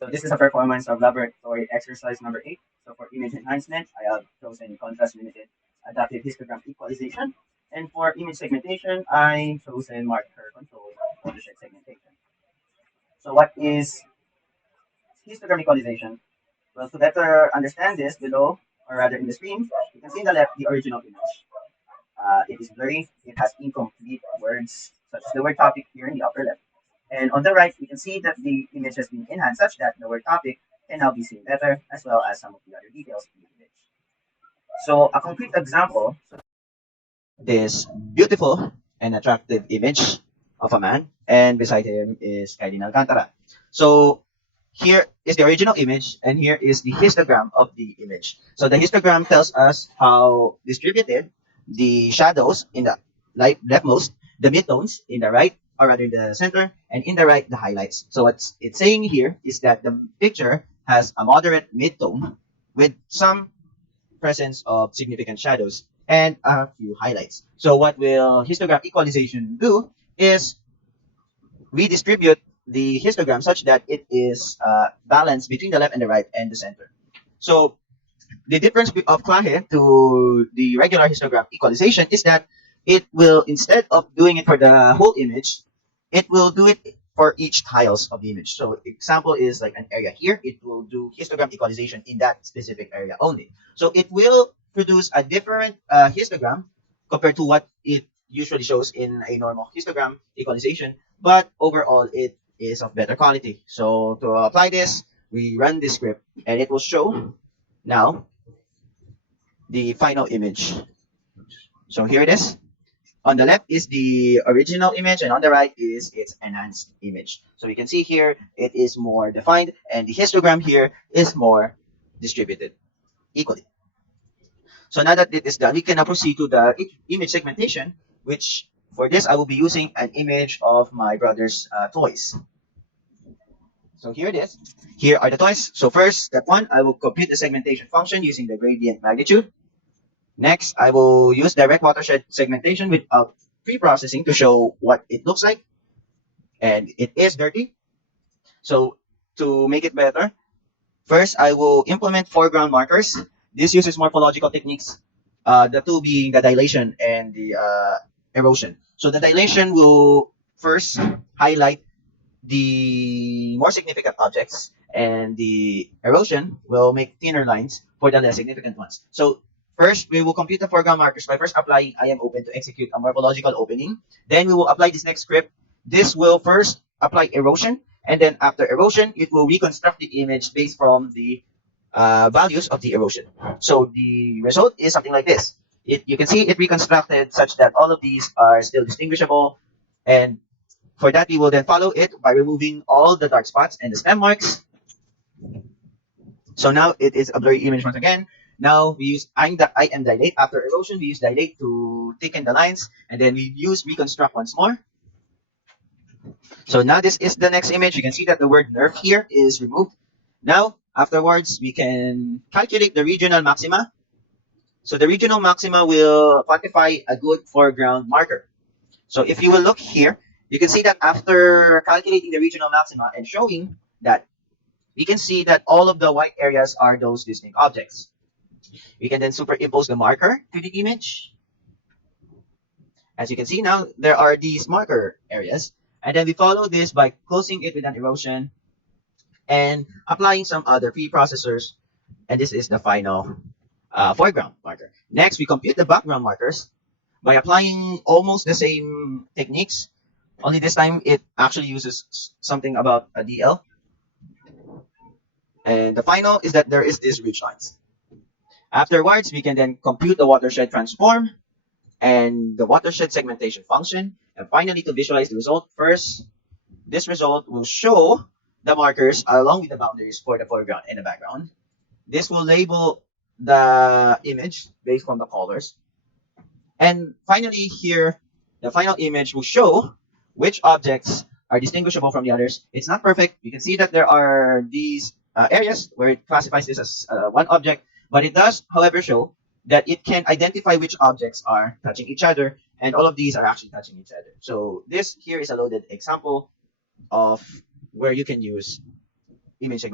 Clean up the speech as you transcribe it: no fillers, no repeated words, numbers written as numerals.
So this is a performance of laboratory exercise number 8. So for image enhancement, I have chosen contrast limited adaptive histogram equalization. And for image segmentation, I chosen marker control watershed segmentation. So what is histogram equalization? Well, to better understand this below, or rather in the screen, you can see on the left the original image. It is blurry, it has incomplete words, such as the word topic here in the upper left. And on the right, we can see that the image has been enhanced such that the word topic can now be seen better, as well as some of the other details in the image. So a concrete example, this beautiful and attractive image of a man, and beside him is Kailin Alcantara. So here is the original image, and here is the histogram of the image. So the histogram tells us how distributed the shadows in the leftmost, the midtones in the right, or rather in the center, and in the right, the highlights. So what it's saying here is that the picture has a moderate midtone with some presence of significant shadows and a few highlights. So what will histogram equalization do is redistribute the histogram such that it is balanced between the left and the right and the center. So the difference of Clahe to the regular histogram equalization is that it will, instead of doing it for the whole image, it will do it for each tiles of the image. So example is like an area here, it will do histogram equalization in that specific area only. So it will produce a different histogram compared to what it usually shows in a normal histogram equalization, but overall it is of better quality. So to apply this, we run this script and it will show now the final image. So here it is. On the left is the original image, and on the right is its enhanced image. So you can see here it is more defined, and the histogram here is more distributed equally. So now that it is done, we can now proceed to the image segmentation, which for this I will be using an image of my brother's toys. So here it is. Here are the toys. So first, step 1, I will compute the segmentation function using the gradient magnitude. Next, I will use direct watershed segmentation without pre-processing to show what it looks like. And it is dirty. So to make it better, first I will implement foreground markers. This uses morphological techniques, the two being the dilation and the erosion. So the dilation will first highlight the more significant objects, and the erosion will make thinner lines for the less significant ones. So first, we will compute the foreground markers by first applying I am open to execute a morphological opening. Then we will apply this next script. This will first apply erosion, and then after erosion, it will reconstruct the image based from the values of the erosion. So the result is something like this. You can see it reconstructed such that all of these are still distinguishable, and for that we will then follow it by removing all the dark spots and the stem marks. So now it is a blurry image once again. Now we use I am dilate. After erosion, we use dilate to thicken the lines, and then we use reconstruct once more. So now this is the next image. You can see that the word nerf here is removed. Now, afterwards, we can calculate the regional maxima. So the regional maxima will quantify a good foreground marker. So if you will look here, you can see that after calculating the regional maxima and showing that, we can see that all of the white areas are those distinct objects. We can then superimpose the marker to the image. As you can see now, there are these marker areas. And then we follow this by closing it with an erosion and applying some other preprocessors. And this is the final foreground marker. Next, we compute the background markers by applying almost the same techniques. Only this time, it actually uses something about a DL. And the final is that there is this ridge lines. Afterwards, we can then compute the watershed transform and the watershed segmentation function. And finally, to visualize the result, first, this result will show the markers along with the boundaries for the foreground and the background. This will label the image based on the colors. And finally, here, the final image will show which objects are distinguishable from the others. It's not perfect. You can see that there are these areas where it classifies this as one object, but it does, however, show that it can identify which objects are touching each other, and all of these are actually touching each other. So this here is a loaded example of where you can use image segment.